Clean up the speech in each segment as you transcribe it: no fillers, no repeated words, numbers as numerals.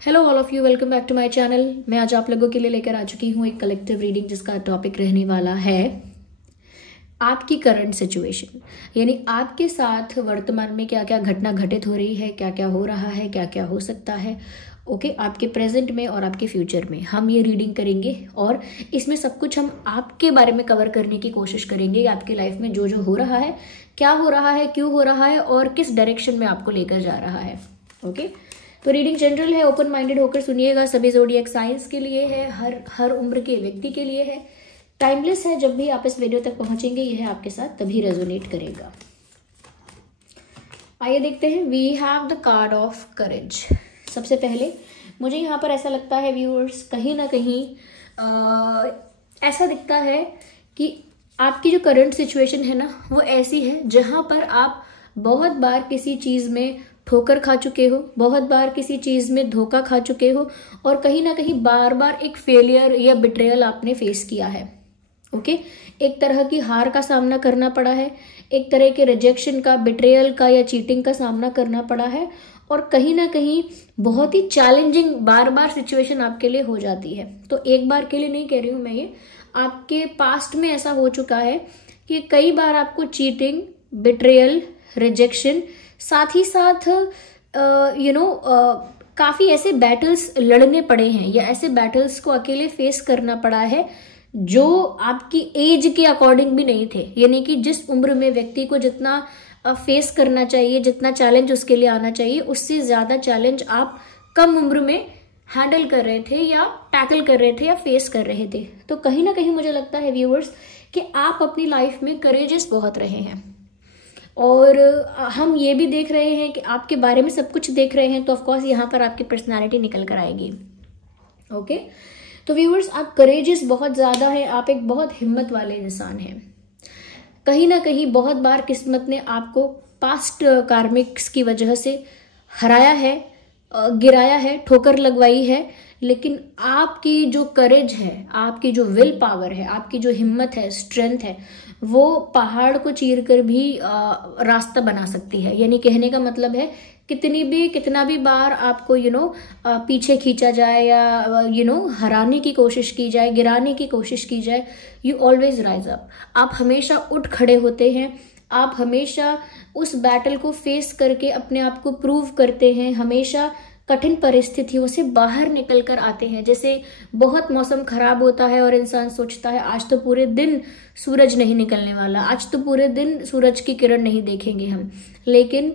Hello all of you, welcome back to my channel. मैं आज आप लोगों के लिए लेकर आ चुकी हूँ एक कलेक्टिव रीडिंग जिसका टॉपिक रहने वाला है आपकी करंट सिचुएशन, यानी आपके साथ वर्तमान में क्या क्या घटना घटित हो रही है, क्या क्या हो रहा है, क्या क्या हो सकता है। ओके, आपके प्रेजेंट में और आपके फ्यूचर में हम ये रीडिंग करेंगे और इसमें सब कुछ हम आपके बारे में कवर करने की कोशिश करेंगे। आपकी लाइफ में जो जो हो रहा है, क्या हो रहा है, क्यों हो रहा है और किस डायरेक्शन में आपको लेकर जा रहा है। ओके, तो रीडिंग जनरल है, ओपन माइंडेड होकर सुनिएगा। सभी ज़ोडिएक साइंस के लिए है, हर उम्र के व्यक्ति के लिए है, टाइमलेस है। जब भी आप इस वीडियो तक पहुंचेंगे यह आपके साथ तभी रेजोनेट करेगा। आइए देखते हैं। We have the card of courage. सबसे पहले मुझे यहाँ पर ऐसा लगता है व्यूअर्स, कहीं ना कहीं ऐसा दिखता है कि आपकी जो करंट सिचुएशन है ना, वो ऐसी है जहाँ पर आप बहुत बार किसी चीज़ में ठोकर खा चुके हो, बहुत बार किसी चीज़ में धोखा खा चुके हो और कहीं ना कहीं बार बार एक फेलियर या बिट्रेयल आपने फेस किया है। ओके, एक तरह की हार का सामना करना पड़ा है, एक तरह के रिजेक्शन का, बिट्रेयल का या चीटिंग का सामना करना पड़ा है और कहीं ना कहीं बहुत ही चैलेंजिंग बार बार सिचुएशन आपके लिए हो जाती है। तो एक बार के लिए नहीं कह रही हूँ मैं, ये आपके पास्ट में ऐसा हो चुका है कि कई बार आपको चीटिंग, बिट्रेयल, रिजेक्शन, साथ ही साथ काफ़ी ऐसे बैटल्स लड़ने पड़े हैं या ऐसे बैटल्स को अकेले फेस करना पड़ा है जो आपकी एज के अकॉर्डिंग भी नहीं थे। यानी कि जिस उम्र में व्यक्ति को जितना फेस करना चाहिए, जितना चैलेंज उसके लिए आना चाहिए, उससे ज़्यादा चैलेंज आप कम उम्र में हैंडल कर रहे थे या टैकल कर रहे थे या फेस कर रहे थे। तो कहीं ना कहीं मुझे लगता है व्यूअर्स कि आप अपनी लाइफ में करेजियस बहुत रहे हैं और हम ये भी देख रहे हैं कि आपके बारे में सब कुछ देख रहे हैं, तो ऑफकोर्स यहाँ पर आपकी पर्सनालिटी निकल कर आएगी। ओके, तो व्यूअर्स आप करेजियस बहुत ज़्यादा है, आप एक बहुत हिम्मत वाले इंसान हैं। कहीं ना कहीं बहुत बार किस्मत ने आपको पास्ट कार्मिक्स की वजह से हराया है, गिराया है, ठोकर लगवाई है, लेकिन आपकी जो करेज है, आपकी जो विल पावर है, आपकी जो हिम्मत है, स्ट्रेंथ है, वो पहाड़ को चीर कर भी रास्ता बना सकती है। यानी कहने का मतलब है कितना भी बार आपको पीछे खींचा जाए या हराने की कोशिश की जाए, गिराने की कोशिश की जाए, यू ऑलवेज राइज अप। आप हमेशा उठ खड़े होते हैं, आप हमेशा उस बैटल को फेस करके अपने आप को प्रूव करते हैं, हमेशा कठिन परिस्थितियों से बाहर निकल कर आते हैं। जैसे बहुत मौसम खराब होता है और इंसान सोचता है आज तो पूरे दिन सूरज नहीं निकलने वाला, आज तो पूरे दिन सूरज की किरण नहीं देखेंगे हम, लेकिन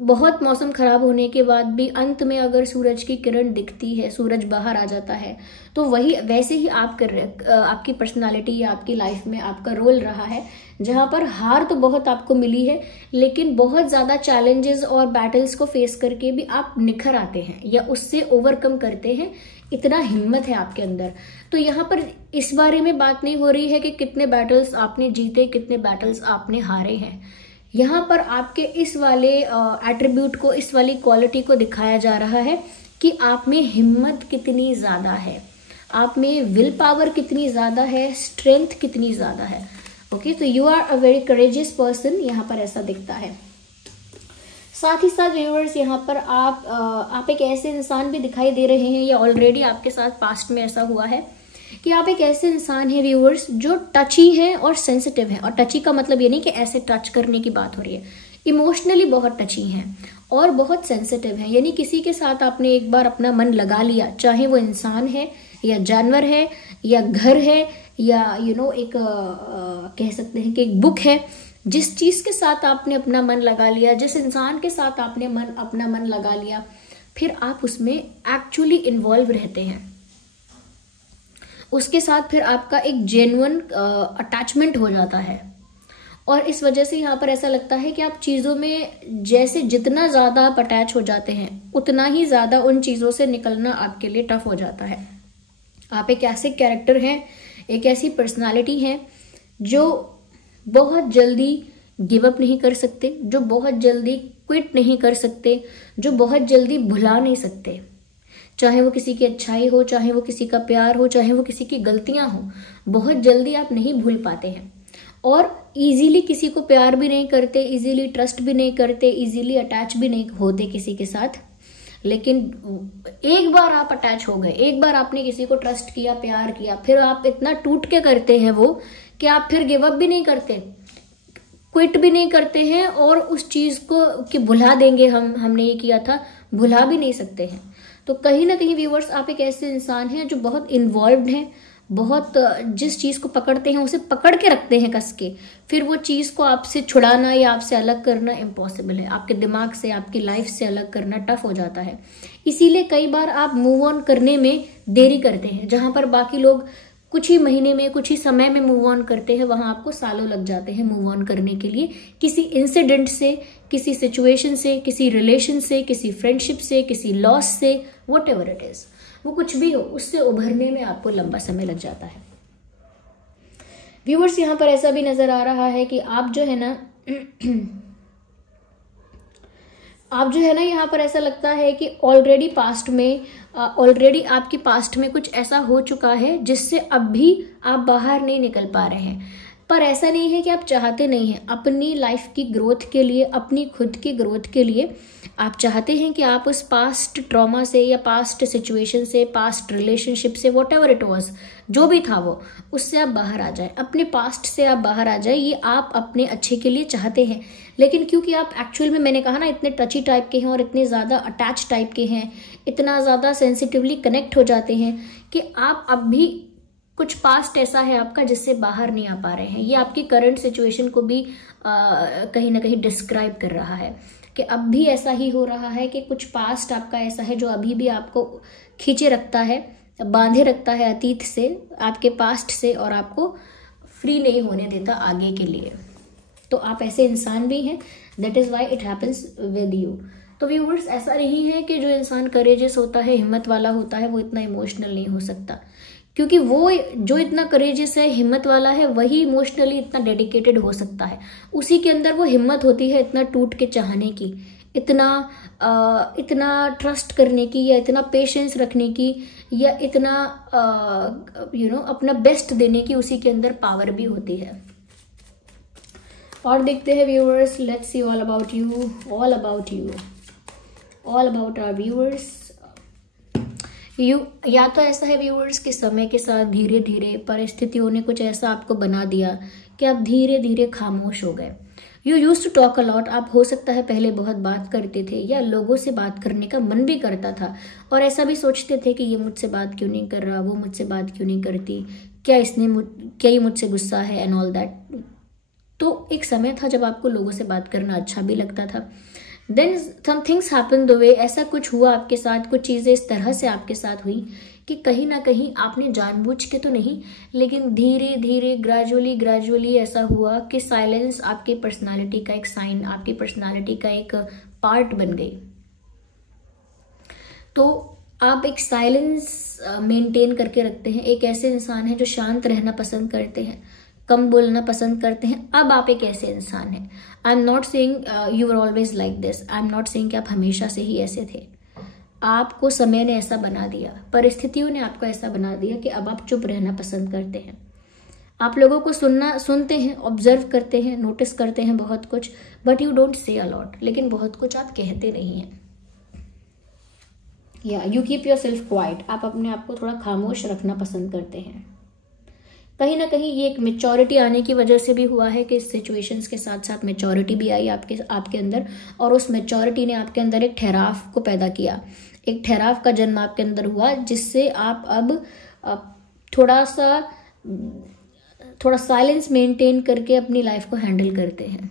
बहुत मौसम खराब होने के बाद भी अंत में अगर सूरज की किरण दिखती है, सूरज बाहर आ जाता है, तो वही वैसे ही आप कर रहे, आपकी पर्सनालिटी या आपकी लाइफ में आपका रोल रहा है, जहाँ पर हार तो बहुत आपको मिली है लेकिन बहुत ज़्यादा चैलेंजेस और बैटल्स को फेस करके भी आप निखर आते हैं या उससे ओवरकम करते हैं। इतना हिम्मत है आपके अंदर। तो यहाँ पर इस बारे में बात नहीं हो रही है कि कितने बैटल्स आपने जीते, कितने बैटल्स आपने हारे हैं। यहाँ पर आपके इस वाले एट्रीब्यूट को, इस वाली क्वालिटी को दिखाया जा रहा है कि आप में हिम्मत कितनी ज़्यादा है, आप में विल पावर कितनी ज़्यादा है, स्ट्रेंथ कितनी ज़्यादा है। ओके, तो you are a very courageous person, यहाँ पर ऐसा दिखता है। साथ ही साथ व्यूअर्स यहाँ पर आप एक ऐसे इंसान भी दिखाई दे रहे हैं या ऑलरेडी आपके साथ पास्ट में ऐसा हुआ है कि आप एक ऐसे इंसान हैं व्यूअर्स जो टची हैं और सेंसिटिव हैं। और टची का मतलब ये नहीं कि ऐसे टच करने की बात हो रही है, इमोशनली बहुत टची हैं और बहुत सेंसिटिव हैं। यानी किसी के साथ आपने एक बार अपना मन लगा लिया, चाहे वो इंसान है या जानवर है या घर है या एक कह सकते हैं कि एक बुक है, जिस चीज़ के साथ आपने अपना मन लगा लिया, जिस इंसान के साथ आपने अपना मन लगा लिया, फिर आप उसमें एक्चुअली इन्वॉल्व रहते हैं, उसके साथ फिर आपका एक जेन्युइन अटैचमेंट हो जाता है। और इस वजह से यहाँ पर ऐसा लगता है कि आप चीज़ों में जैसे जितना ज़्यादा आप अटैच हो जाते हैं, उतना ही ज़्यादा उन चीज़ों से निकलना आपके लिए टफ हो जाता है। आप एक ऐसे कैरेक्टर हैं, एक ऐसी पर्सनालिटी है जो बहुत जल्दी गिव अप नहीं कर सकते, जो बहुत जल्दी क्विट नहीं कर सकते, जो बहुत जल्दी भुला नहीं सकते। चाहे वो किसी की अच्छाई हो, चाहे वो किसी का प्यार हो, चाहे वो किसी की गलतियां हो, बहुत जल्दी आप नहीं भूल पाते हैं और इजीली किसी को प्यार भी नहीं करते, इजीली ट्रस्ट भी नहीं करते, इजीली अटैच भी नहीं होते किसी के साथ। लेकिन एक बार आप अटैच हो गए, एक बार आपने किसी को ट्रस्ट किया, प्यार किया, फिर आप इतना टूट के करते हैं वो कि आप फिर गिव अप भी नहीं करते, क्विट भी नहीं करते हैं, और उस चीज को कि भुला देंगे हमने ये किया था, भुला भी नहीं सकते हैं। तो कहीं ना कहीं व्यूअर्स, आप एक ऐसे इंसान हैं जो बहुत इन्वॉल्व्ड हैं, बहुत जिस चीज को पकड़ते हैं उसे पकड़ के रखते हैं कस के, फिर वो चीज को आपसे छुड़ाना या आपसे अलग करना इम्पॉसिबल है। आपके दिमाग से, आपकी लाइफ से अलग करना टफ हो जाता है। इसीलिए कई बार आप मूव ऑन करने में देरी करते हैं। जहां पर बाकी लोग कुछ ही महीने में, कुछ ही समय में मूव ऑन करते हैं, वहां आपको सालों लग जाते हैं मूव ऑन करने के लिए, किसी इंसिडेंट से, किसी सिचुएशन से, किसी रिलेशन से, किसी फ्रेंडशिप से, किसी लॉस से, व्हाटएवर इट इज, वो कुछ भी हो, उससे उभरने में आपको लंबा समय लग जाता है। व्यूअर्स, यहां पर ऐसा भी नजर आ रहा है कि आप जो है ना यहाँ पर ऐसा लगता है कि ऑलरेडी आपके पास्ट में कुछ ऐसा हो चुका है जिससे अब भी आप बाहर नहीं निकल पा रहे हैं। पर ऐसा नहीं है कि आप चाहते नहीं हैं। अपनी लाइफ की ग्रोथ के लिए, अपनी खुद की ग्रोथ के लिए आप चाहते हैं कि आप उस पास्ट ट्रॉमा से या पास्ट सिचुएशन से, पास्ट रिलेशनशिप से, व्हाटएवर इट वाज, जो भी था वो, उससे आप बाहर आ जाए, अपने पास्ट से आप बाहर आ जाए। ये आप अपने अच्छे के लिए चाहते हैं। लेकिन क्योंकि आप एक्चुअल में, मैंने कहा ना, इतने टची टाइप के हैं और इतने ज़्यादा अटैच टाइप के हैं, इतना ज़्यादा सेंसिटिवली कनेक्ट हो जाते हैं कि आप अब भी कुछ पास्ट ऐसा है आपका जिससे बाहर नहीं आ पा रहे हैं। ये आपकी करंट सिचुएशन को भी कहीं ना कहीं डिस्क्राइब कर रहा है कि अब भी ऐसा ही हो रहा है कि कुछ पास्ट आपका ऐसा है जो अभी भी आपको खींचे रखता है, बांधे रखता है अतीत से, आपके पास्ट से, और आपको फ्री नहीं होने देता आगे के लिए। तो आप ऐसे इंसान भी हैं, that is why it happens with you. तो व्यूअर्स, ऐसा नहीं है कि जो इंसान करेजियस होता है, हिम्मत वाला होता है, वो इतना इमोशनल नहीं हो सकता, क्योंकि वो जो इतना करेजियस है, हिम्मत वाला है, वही इमोशनली इतना डेडिकेटेड हो सकता है। उसी के अंदर वो हिम्मत होती है इतना टूट के चाहने की, इतना ट्रस्ट करने की, या इतना पेशेंस रखने की, या इतना अपना बेस्ट देने की, उसी के अंदर पावर भी होती है। और देखते हैं viewers, let's see all about our viewers. या तो ऐसा है व्यूअर्स कि समय के साथ धीरे धीरे परिस्थितियों ने कुछ ऐसा आपको बना दिया कि आप धीरे धीरे खामोश हो गए। You used to talk a lot. आप हो सकता है पहले बहुत बात करते थे, या लोगों से बात करने का मन भी करता था, और ऐसा भी सोचते थे कि ये मुझसे बात क्यों नहीं कर रहा, वो मुझसे बात क्यों नहीं करती, क्या ये मुझसे गुस्सा है, एंड ऑल दैट। तो एक समय था जब आपको लोगों से बात करना अच्छा भी लगता था। Then some things happen the way, ऐसा कुछ हुआ आपके साथ, कुछ चीज़ें इस तरह से आपके साथ हुई कि कहीं ना कहीं आपने जानबूझ के तो नहीं, लेकिन धीरे धीरे ग्रेजुअली ऐसा हुआ कि साइलेंस आपकी पर्सनालिटी का एक साइन, आपकी पर्सनालिटी का एक पार्ट बन गई। तो आप एक साइलेंस मेंटेन करके रखते हैं। एक ऐसे इंसान हैं जो शांत रहना पसंद करते हैं, कम बोलना पसंद करते हैं। अब आप एक ऐसे इंसान हैं। I am not saying you are always like this, I am not saying कि आप हमेशा से ही ऐसे थे। आपको समय ने ऐसा बना दिया, परिस्थितियों ने आपको ऐसा बना दिया कि अब आप चुप रहना पसंद करते हैं। आप लोगों को सुनते हैं, ऑब्जर्व करते हैं, नोटिस करते हैं बहुत कुछ, but you don't say a lot. लेकिन बहुत कुछ आप कहते नहीं हैं। या you keep your self quite. आप अपने आप को थोड़ा खामोश रखना पसंद करते हैं। कहीं ना कहीं ये एक मेच्योरिटी आने की वजह से भी हुआ है कि सिचुएशंस के साथ साथ मेच्योरिटी भी आई आपके अंदर, और उस मेच्योरिटी ने आपके अंदर एक ठहराव को पैदा किया, एक ठहराव का जन्म आपके अंदर हुआ, जिससे आप अब थोड़ा साइलेंस मेंटेन करके अपनी लाइफ को हैंडल करते हैं।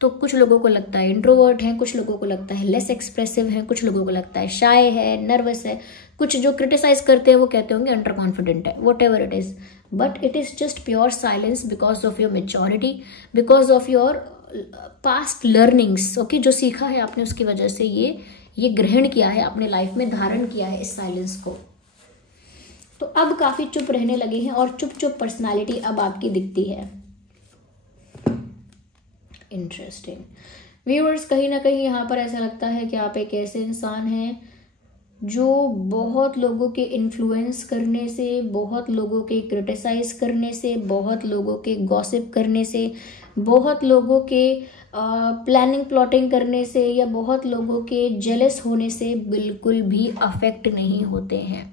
तो कुछ लोगों को लगता है इंट्रोवर्ट हैं, कुछ लोगों को लगता है लेस एक्सप्रेसिव हैं, कुछ लोगों को लगता है शाय है, नर्वस है, कुछ जो क्रिटिसाइज करते हैं वो कहते होंगे अंडर कॉन्फिडेंट है, what ever it is, but it is just pure silence because of your maturity, because of your past learnings. Okay, जो सीखा है आपने उसकी वजह से ये ग्रहण किया है, अपने लाइफ में धारण किया है इस साइलेंस को। तो अब काफी चुप रहने लगे हैं, और चुप पर्सनालिटी अब आपकी दिखती है। इंटरेस्टिंग व्यूअर्स, कहीं ना कहीं यहाँ पर ऐसा लगता है कि आप एक ऐसे इंसान हैं जो बहुत लोगों के इन्फ्लुएंस करने से, बहुत लोगों के क्रिटिसाइज करने से, बहुत लोगों के गॉसिप करने से, बहुत लोगों के प्लानिंग प्लॉटिंग करने से या बहुत लोगों के जेलस होने से बिल्कुल भी अफेक्ट नहीं होते हैं।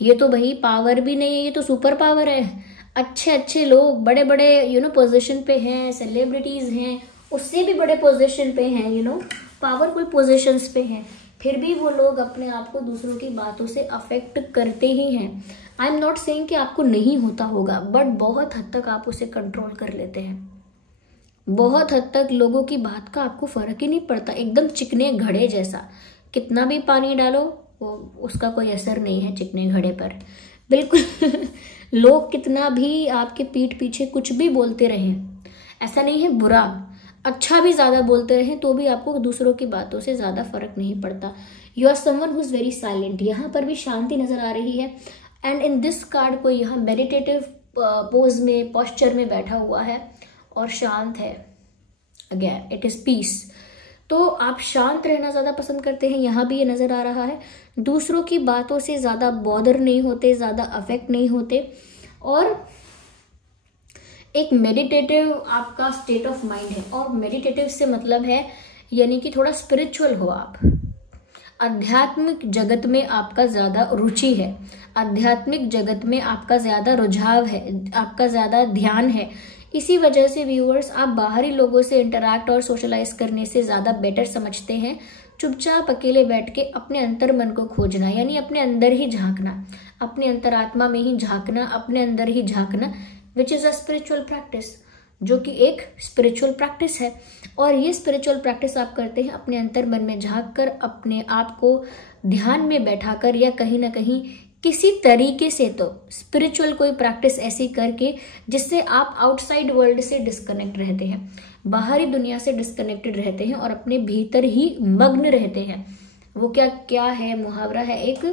ये तो भाई पावर भी नहीं है, ये तो सुपर पावर है। अच्छे अच्छे लोग बड़े बड़े पोजीशन पे हैं, सेलिब्रिटीज हैं, उससे भी बड़े पोजीशन पे हैं, पावरफुल पोजीशंस पे हैं, फिर भी वो लोग अपने आप को दूसरों की बातों से अफेक्ट करते ही हैं। आई एम नॉट सेइंग कि आपको नहीं होता होगा, बट बहुत हद तक आप उसे कंट्रोल कर लेते हैं। बहुत हद तक लोगों की बात का आपको फर्क ही नहीं पड़ता, एकदम चिकने घड़े जैसा। कितना भी पानी डालो वो उसका कोई असर नहीं है चिकने घड़े पर, बिल्कुल। लोग कितना भी आपके पीठ पीछे कुछ भी बोलते रहें, ऐसा नहीं है बुरा, अच्छा भी ज्यादा बोलते रहें तो भी आपको दूसरों की बातों से ज्यादा फर्क नहीं पड़ता। You are someone who is very silent. यहाँ पर भी शांति नजर आ रही है। एंड इन दिस कार्ड कोई यहाँ मेडिटेटिव पोज में, पोस्चर में बैठा हुआ है और शांत है। Again it is peace. तो आप शांत रहना ज्यादा पसंद करते हैं, यहाँ भी ये नजर आ रहा है। दूसरों की बातों से ज्यादा बॉदर नहीं होते, ज्यादा अफेक्ट नहीं होते, और एक मेडिटेटिव आपका स्टेट ऑफ माइंड है। और मेडिटेटिव से मतलब है यानी कि थोड़ा स्पिरिचुअल हो आप, आध्यात्मिक जगत में आपका ज्यादा रुचि है, आध्यात्मिक जगत में आपका ज्यादा रुझाव है, आपका ज्यादा ध्यान है। इसी वजह से व्यूअर्स आप बाहरी लोगों से इंटरैक्ट और सोशलाइज करने से ज्यादा बेटर समझते हैं चुपचाप अकेले बैठ के अपने अंतर मन को खोजना, यानी अपने अंदर ही झांकना, अपने अंतरात्मा में ही झांकना, अपने अंदर ही झांकना, which is a spiritual practice, जो कि एक स्पिरिचुअल प्रैक्टिस है। और ये स्पिरिचुअल प्रैक्टिस आप करते हैं अपने अंतर मन में झांक कर, अपने आप को ध्यान में बैठाकर, या कहीं ना कहीं किसी तरीके से, तो स्पिरिचुअल कोई प्रैक्टिस ऐसी करके जिससे आप आउटसाइड वर्ल्ड से डिस्कनेक्ट रहते हैं, बाहरी दुनिया से डिस्कनेक्टेड रहते हैं और अपने भीतर ही मग्न रहते हैं। वो क्या है, मुहावरा है एक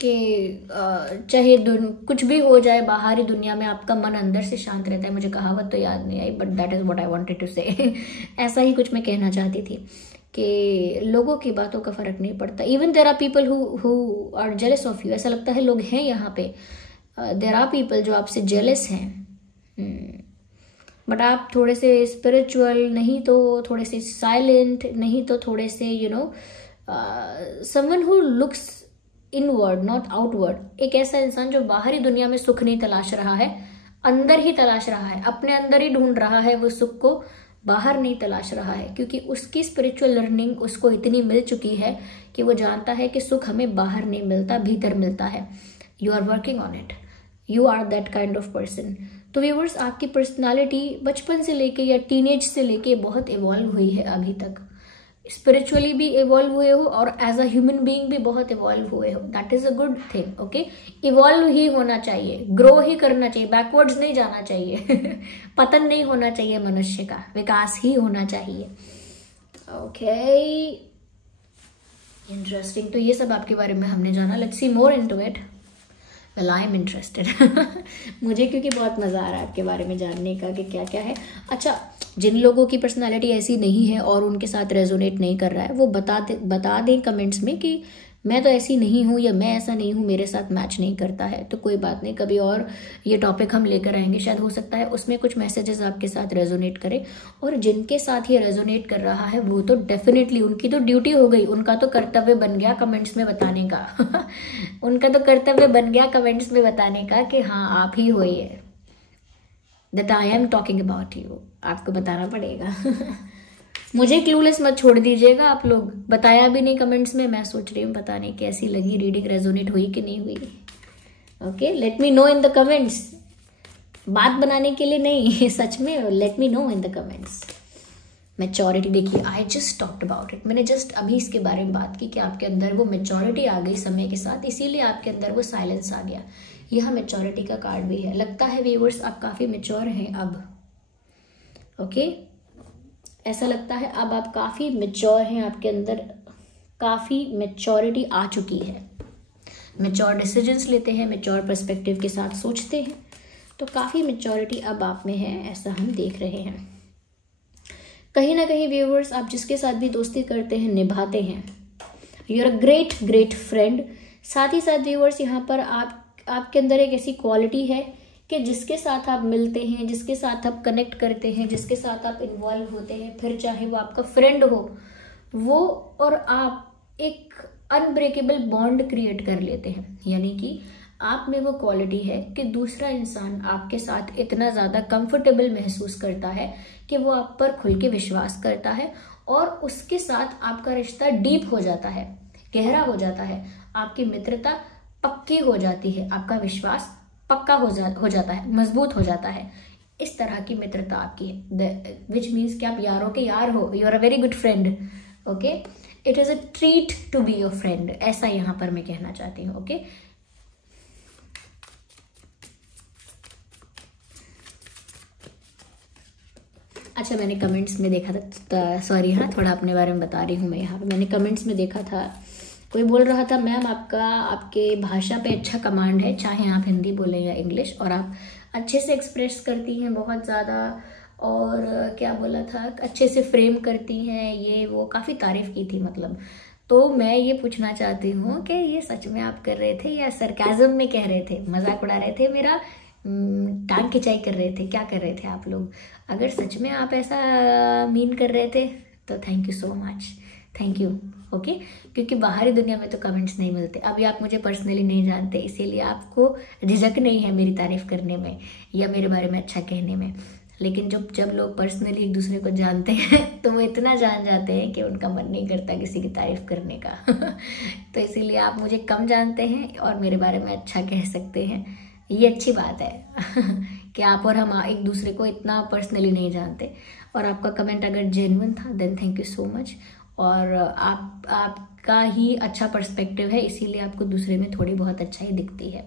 कि चाहे कुछ भी हो जाए बाहरी दुनिया में, आपका मन अंदर से शांत रहता है। मुझे कहावत तो याद नहीं आई, but that is what I wanted to say. ऐसा ही कुछ मैं कहना चाहती थी कि लोगों की बातों का फर्क नहीं पड़ता। Even there are people who are jealous of you. ऐसा लगता है लोग हैं यहाँ पे, देयर आर पीपल जो आपसे जेलस हैं, बट आप थोड़े से स्पिरिचुअल, नहीं तो थोड़े से साइलेंट, नहीं तो थोड़े से someone who looks inward not outward. एक ऐसा इंसान जो बाहरी दुनिया में सुख नहीं तलाश रहा है, अंदर ही तलाश रहा है, अपने अंदर ही ढूंढ रहा है वो सुख को, बाहर नहीं तलाश रहा है, क्योंकि उसकी स्पिरिचुअल लर्निंग उसको इतनी मिल चुकी है कि वो जानता है कि सुख हमें बाहर नहीं मिलता, भीतर मिलता है। You are working on it, you are that kind of person. तो व्यूअर्स, आपकी पर्सनालिटी बचपन से लेके या टीनेज से लेके बहुत इवॉल्व हुई है अभी तक। स्पिरिचुअली भी इवॉल्व हुए हो और एज अ ह्यूमन बीइंग भी बहुत इवॉल्व हुए हो। That is a good thing. Okay, evolve ही होना चाहिए, ग्रो ही करना चाहिए, बैकवर्ड्स नहीं जाना चाहिए। पतन नहीं होना चाहिए मनुष्य का, विकास ही होना चाहिए। Okay, interesting. तो ये सब आपके बारे में हमने जाना। Let's see more into it. Well, I am interested. मुझे क्योंकि बहुत मजा आ रहा है आपके बारे में जानने का कि क्या क्या है। अच्छा, जिन लोगों की पर्सनालिटी ऐसी नहीं है और उनके साथ रेजोनेट नहीं कर रहा है, वो बता दें कमेंट्स में कि मैं तो ऐसी नहीं हूँ या मैं ऐसा नहीं हूँ, मेरे साथ मैच नहीं करता है। तो कोई बात नहीं, कभी और ये टॉपिक हम लेकर आएंगे, शायद हो सकता है उसमें कुछ मैसेजेस आपके साथ रेजोनेट करें। और जिनके साथ ये रेजोनेट कर रहा है वो तो डेफिनेटली, उनकी तो ड्यूटी हो गई, उनका तो कर्तव्य बन गया कमेंट्स में बताने का। उनका तो कर्तव्य बन गया कमेंट्स में बताने का कि हाँ आप ही हो ये, that I am talking about you. आपको बताना पड़ेगा। मुझे क्लूलेस मत छोड़ दीजिएगा आप लोग। बताया भी नहीं कमेंट्स में, मैं सोच रही हूँ बताने कैसी लगी रीडिंग, रेजोनेट हुई कि नहीं हुई। Okay, let me know in the comments. बात बनाने के लिए नहीं, सच में let me know in the comments. Maturity, देखिए I just talked about it. मैंने जस्ट अभी इसके बारे में बात की कि आपके अंदर वो मैच्योरिटी आ गई समय के साथ, इसीलिए आपके अंदर वो साइलेंस आ गया। यह मैच्योरिटी का कार्ड भी है। लगता है व्यूअर्स आप काफी मैच्योर हैं अब। ओके, ऐसा लगता है अब आप काफी मैच्योर हैं, आपके अंदर काफी मैच्योरिटी आ चुकी है। मैच्योर डिसीजंस लेते हैं, मैच्योर पर्सपेक्टिव के साथ सोचते हैं, तो काफी मैच्योरिटी अब आप में है, ऐसा हम देख रहे हैं। कहीं ना कहीं व्यूअर्स आप जिसके साथ भी दोस्ती करते हैं निभाते हैं, you are a great great friend. साथ ही साथ व्यूअर्स यहाँ पर आपके अंदर एक ऐसी क्वालिटी है कि जिसके साथ आप मिलते हैं, जिसके साथ आप कनेक्ट करते हैं, जिसके साथ आप इन्वॉल्व होते हैं, फिर चाहे वो आपका फ्रेंड हो, वो और आप एक अनब्रेकेबल बॉन्ड क्रिएट कर लेते हैं। यानी कि आप में वो क्वालिटी है कि दूसरा इंसान आपके साथ इतना ज़्यादा कंफर्टेबल महसूस करता है कि वो आप पर खुल के विश्वास करता है और उसके साथ आपका रिश्ता डीप हो जाता है, गहरा हो जाता है, आपकी मित्रता पक्की हो जाती है, आपका विश्वास पक्का हो जाता है, मजबूत हो जाता है। इस तरह की मित्रता आपकी है, विच मीन्स कि आप यारों के यार हो, you are a very good friend. Okay, it is a treat to be your friend, ऐसा यहाँ पर मैं कहना चाहती हूँ। ओके, अच्छा, मैंने कमेंट्स में देखा था, सॉरी हाँ, थोड़ा अपने बारे में बता रही हूँ मैं यहाँ पे। मैंने कमेंट्स में देखा था, कोई बोल रहा था मैम आपके भाषा पे अच्छा कमांड है, चाहे आप हिंदी बोलें या इंग्लिश, और आप अच्छे से एक्सप्रेस करती हैं बहुत ज़्यादा, और क्या बोला था, अच्छे से फ्रेम करती हैं, ये वो काफ़ी तारीफ़ की थी मतलब। तो मैं ये पूछना चाहती हूँ कि ये सच में आप कर रहे थे या सरकाज़म में कह रहे थे, मजाक उड़ा रहे थे मेरा, टांग खिंचाई कर रहे थे, क्या कर रहे थे आप लोग? अगर सच में आप ऐसा मीन कर रहे थे तो thank you so much, thank you. Okay, क्योंकि बाहरी दुनिया में तो कमेंट्स नहीं मिलते। अभी आप मुझे पर्सनली नहीं जानते, इसीलिए आपको झिझक नहीं है मेरी तारीफ़ करने में या मेरे बारे में अच्छा कहने में। लेकिन जब लोग पर्सनली एक दूसरे को जानते हैं तो वो इतना जान जाते हैं कि उनका मन नहीं करता किसी की तारीफ़ करने का तो इसीलिए आप मुझे कम जानते हैं और मेरे बारे में अच्छा कह सकते हैं, ये अच्छी बात है कि आप और हम एक दूसरे को इतना पर्सनली नहीं जानते। और आपका कमेंट अगर जेन्युइन था then thank you so much, और आपका ही अच्छा पर्सपेक्टिव है, इसीलिए आपको दूसरे में थोड़ी बहुत अच्छाई दिखती है।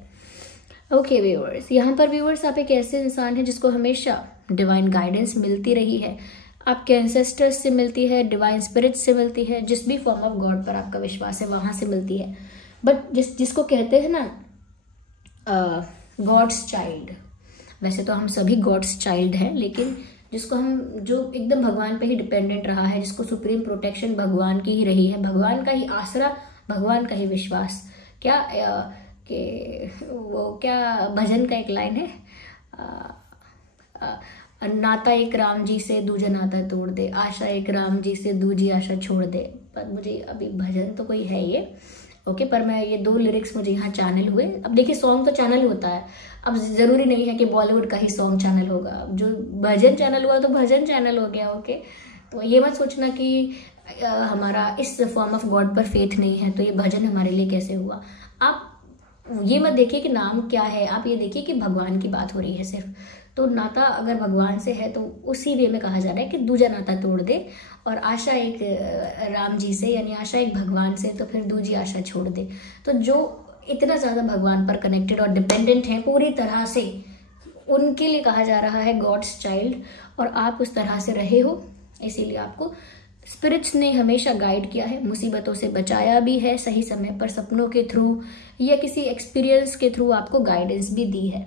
ओके व्यूअर्स, यहाँ पर व्यूअर्स आप एक ऐसे इंसान हैं जिसको हमेशा डिवाइन गाइडेंस मिलती रही है, आपके एंसेस्टर्स से मिलती है, डिवाइन स्पिरिट से मिलती है, जिस भी फॉर्म ऑफ गॉड पर आपका विश्वास है वहाँ से मिलती है। बट जिसको कहते हैं ना गॉड्स चाइल्ड, वैसे तो हम सभी गॉड्स चाइल्ड हैं, लेकिन जिसको जो एकदम भगवान पे ही डिपेंडेंट रहा है, जिसको सुप्रीम प्रोटेक्शन भगवान की ही रही है, भगवान का ही आसरा, भगवान का ही विश्वास, क्या भजन का एक लाइन है, नाता एक राम जी से दूजा नाता तोड़ दे, आशा एक राम जी से दूजी आशा छोड़ दे। पर मुझे अभी भजन तो कोई है ये, ओके, पर मैं ये 2 लिरिक्स मुझे यहाँ चैनल हुए। अब देखिए सॉन्ग तो चैनल होता है, अब ज़रूरी नहीं है कि बॉलीवुड का ही सॉन्ग चैनल होगा, जो भजन चैनल हुआ तो भजन चैनल हो गया। ओके, तो ये मत सोचना कि हमारा इस फॉर्म ऑफ गॉड पर फेथ नहीं है तो ये भजन हमारे लिए कैसे हुआ। आप ये मत देखिए कि नाम क्या है, आप ये देखिए कि भगवान की बात हो रही है सिर्फ। तो नाता अगर भगवान से है तो उसी वे में कहा जा रहा है कि दूजा नाता तोड़ दे, और आशा एक राम जी से, यानी आशा एक भगवान से, तो फिर दूजी आशा छोड़ दे। तो जो इतना ज़्यादा भगवान पर कनेक्टेड और डिपेंडेंट हैं पूरी तरह से, उनके लिए कहा जा रहा है गॉड्स चाइल्ड, और आप उस तरह से रहे हो, इसीलिए आपको स्पिरिट्स ने हमेशा गाइड किया है, मुसीबतों से बचाया भी है, सही समय पर सपनों के थ्रू या किसी एक्सपीरियंस के थ्रू आपको गाइडेंस भी दी है।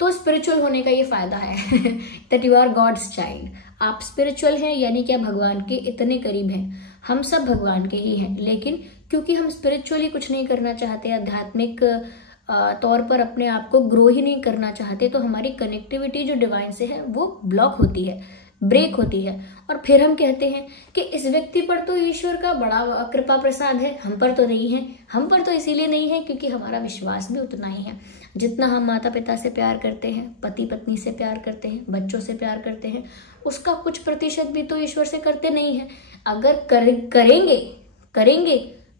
तो स्पिरिचुअल होने का ये फायदा है that you are God's child. आप स्पिरिचुअल हैं यानी कि आप भगवान के इतने करीब हैं। हम सब भगवान के ही हैं, लेकिन क्योंकि हम स्पिरिचुअली कुछ नहीं करना चाहते, आध्यात्मिक तौर पर अपने आप को ग्रो ही नहीं करना चाहते, तो हमारी कनेक्टिविटी जो डिवाइन से है वो ब्लॉक होती है, ब्रेक होती है, और फिर हम कहते हैं कि इस व्यक्ति पर तो ईश्वर का बड़ा कृपा प्रसाद है, हम पर तो नहीं है। हम पर तो इसीलिए नहीं है क्योंकि हमारा विश्वास भी उतना ही है। जितना हम माता पिता से प्यार करते हैं, पति पत्नी से प्यार करते हैं, बच्चों से प्यार करते हैं, उसका कुछ प्रतिशत भी तो ईश्वर से करते नहीं है। अगर करेंगे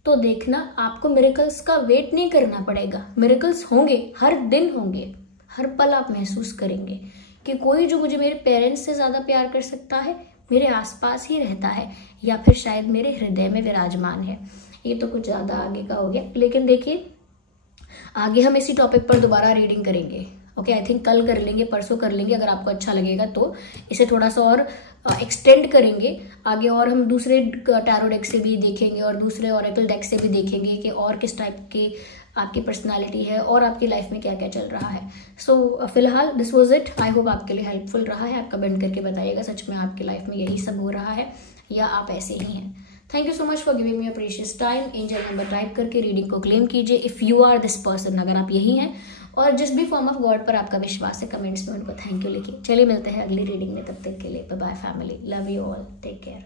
तो देखना आपको मिरेकल्स का वेट नहीं करना पड़ेगा। मिरेकल्स होंगे, हर दिन होंगे, हर पल आप महसूस करेंगे कि कोई जो मुझे मेरे पेरेंट्स से ज़्यादा प्यार कर सकता है मेरे आसपास ही रहता है, या फिर शायद मेरे हृदय में विराजमान है। ये तो कुछ ज़्यादा आगे का हो गया, लेकिन देखिए आगे हम इसी टॉपिक पर दोबारा रीडिंग करेंगे। ओके, आई थिंक कल कर लेंगे, परसों कर लेंगे, अगर आपको अच्छा लगेगा तो इसे थोड़ा सा और एक्सटेंड करेंगे आगे, और हम दूसरे टैरो डेक से भी देखेंगे और दूसरे ऑरेकल डेक से भी देखेंगे कि और किस टाइप के आपकी पर्सनालिटी है और आपकी लाइफ में क्या क्या चल रहा है। सो फिलहाल this was it. I hope आपके लिए हेल्पफुल रहा है। आप कमेंट करके बताइएगा सच में आपकी लाइफ में यही सब हो रहा है या आप ऐसे ही हैं। Thank you so much for giving me your precious time. Angel number type करके रीडिंग को क्लेम कीजिए if you are this person, अगर आप यही हैं और जिस भी फॉर्म ऑफ गॉड पर आपका विश्वास है कमेंट्स में उनको थैंक यू लिखिए। चलिए मिलते हैं अगली रीडिंग में, तब तक के लिए bye bye family, love you all, take care.